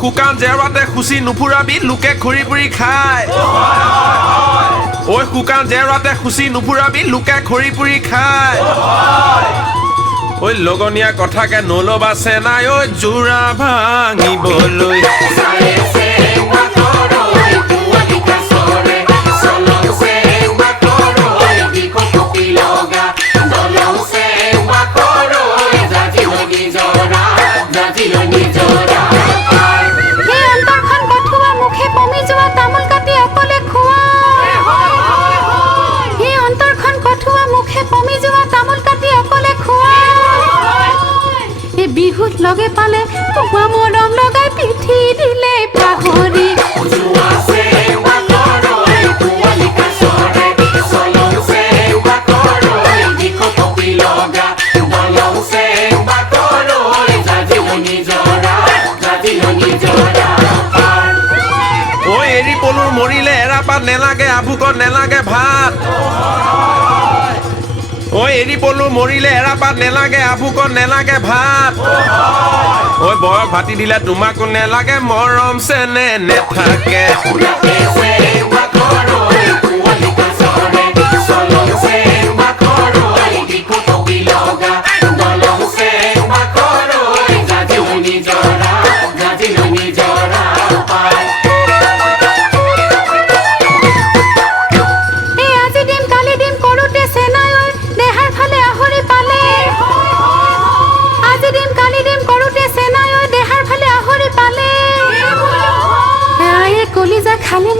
শুকান জেওৰাতে খুচি নুফুৰাবি লোকে খৰি পুৰি খায় ঐ শুকান জেওৰাতে খুচি নুফুৰাবি লোকে খৰি পুৰি খায় ঐ লগনীয়া কথাকে নলবা চেনাই ঐ জোৰা ভাঙিবলৈ লগে পালে কুকুৱা মৰম লগাই পিঠি দিলে পাহৰি ঐ এৰি পলুৰ মৰিলে এৰাপাত নেলাগে আভুকত নেলাগে ভাত ঐ এৰি পলু মৰিলে এৰাপাত নেলাগে আভুকত নেলাগে ভাত ঐ বয়স ভাতি দিলে তোমাকো নেলাগে মৰম চেনে নেথাকে খালি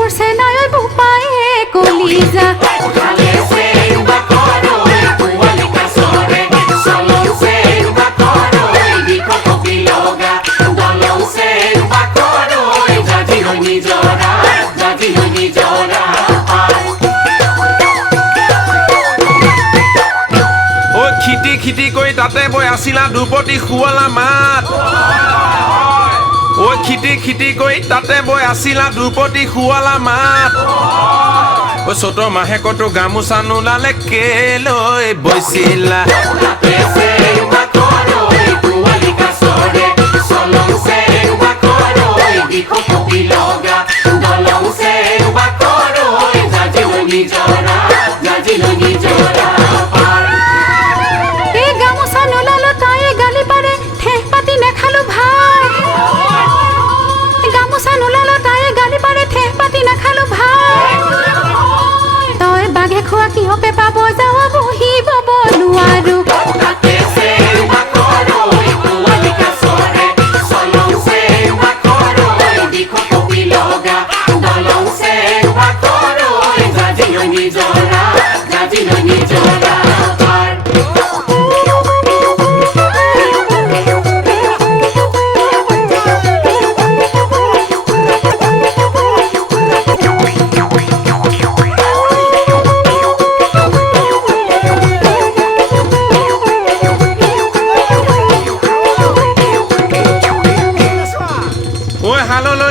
মোৰ চেনাই বুপায়ে কলিজা ঐ খিটি খিটি কৰি তাতে বৈ আছিলা দুপতি শুৱলা মাত ঐ খিটি খিটি কৰি তাতে বৈ আছিলা দুপতি শুৱালা মাত ঐ চ'তৰ মাহেকতো গামোচা নোলালে কেলৈ বৈছিলা খোৱা কিহকে পাব যাওঁ বহিব নোৱাৰো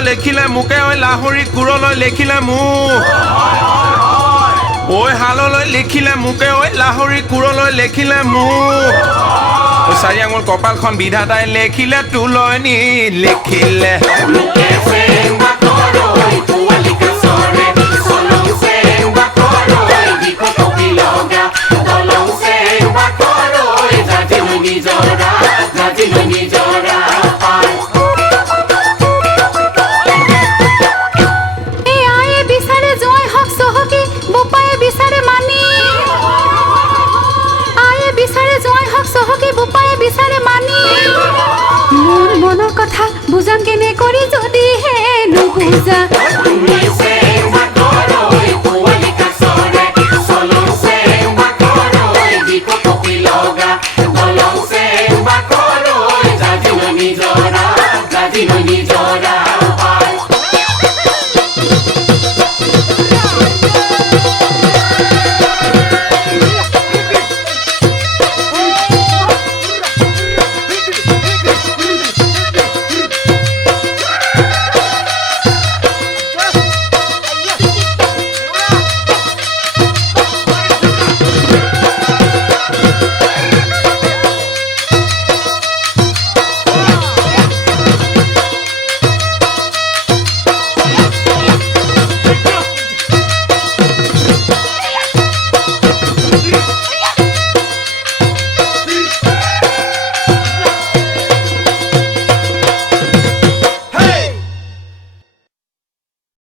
লেখিলে মোকে ঐ লাহৰি কুৰলৈ লেখিলে মোক ঐ হাললৈ লিখিলে মোকে ঐ লাহৰি কুৰলৈ লেখিলে মোক চাৰি আঙুল কপালখন বিধাতাই লেখিলে তোলনি লিখিলে কথা বুজাম কেনে কৰি যদিহে নুবুজা Jora